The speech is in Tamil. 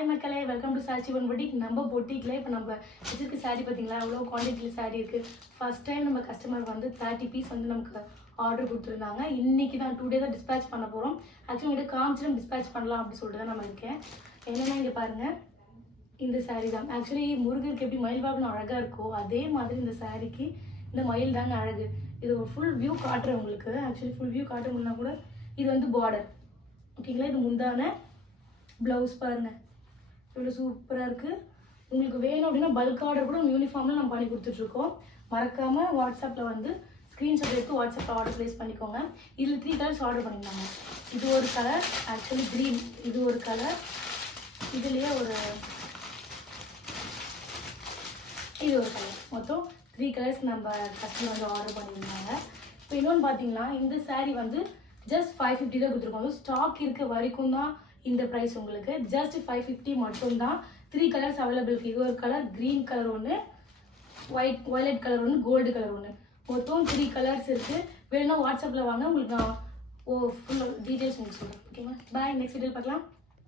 ஹாய் மக்களே, வெல்கம் டு சாச்சிவன் பொட்டிக். நம்ம பொட்டிக்கில் இப்போ நம்ம வச்சிருக்க சாரீ பார்த்தீங்களா, எவ்வளோ குவான்டிட்டியில் சாரீ இருக்குது. ஃபர்ஸ்ட் டைம் நம்ம கஸ்டமர் வந்து 30 பீஸ் வந்து நமக்கு ஆர்டர் கொடுத்துருந்தாங்க. இன்றைக்கி தான் 2 டே தான் டிஸ்பேச் பண்ண போகிறோம். ஆக்சுவலி உங்கள்கிட்ட காமிச்சிடும் டிஸ்பேச் பண்ணலாம் அப்படின்னு சொல்லிட்டு தான் நம்ம இருக்கேன். என்னென்னா இங்கே பாருங்கள், இந்த சாரீ தான். ஆக்சுவலி முருகருக்கு எப்படி மயில் வாகனம் அழகாக இருக்கோ அதே மாதிரி இந்த சாரீக்கு இந்த மயில் தாங்க அழகு. இது ஒரு ஃபுல் வியூ காட்டுறேன் உங்களுக்கு. ஆக்சுவலி ஃபுல் வியூ காட்ட முடினா கூட இது வந்து பார்டர், ஓகேங்களா. இது முந்தான ப்ளவுஸ் பாருங்கள், இவ்வளோ சூப்பராக இருக்குது. உங்களுக்கு வேணும் அப்படின்னா பல்க் ஆர்டர் கூட யூனிஃபார்மில் நம்ம பண்ணி கொடுத்துட்ருக்கோம். மறக்காமல் வாட்ஸ்அப்பில் வந்து ஸ்க்ரீன்ஷாட் எடுத்து வாட்ஸ்அப்பில் ஆர்டர் ப்ளேஸ் பண்ணிக்கோங்க. இதில் 3 கலர்ஸ் ஆர்டர் பண்ணிக்கலாங்க. இது ஒரு கலர், ஆக்சுவலி க்ரீன். இது ஒரு கலர், இதுலேயே இது ஒரு கலர். மொத்தம் 3 கலர்ஸ் நம்ம கஸ்டமர் வந்து ஆர்டர் பண்ணியிருந்தாங்க. இப்போ இன்னொன்று பார்த்தீங்கன்னா, இந்த சாரீ வந்து ஜஸ்ட் 550 தான் கொடுத்துருக்கோம். ஸ்டாக் இருக்க வரைக்கும் தான் இந்த ப்ரைஸ். உங்களுக்கு ஜஸ்ட் 550 மட்டும்தான். 3 கலர்ஸ் அவைலபிள் இருக்குது. இது ஒரு கலர், க்ரீன் கலர் ஒன்று, வயலட் கலர் ஒன்று, கோல்டு கலர் ஒன்று. மொத்தம் 3 கலர்ஸ் இருக்குது. வேணும்னா வாட்ஸ்அப்பில் வாங்க, உங்களுக்கு நான் ஃபுல் டீட்டெயில்ஸ் உங்களுக்கு சொல்கிறேன். ஓகேவா? பாய், நெக்ஸ்ட் வீடியோ பார்க்கலாம்.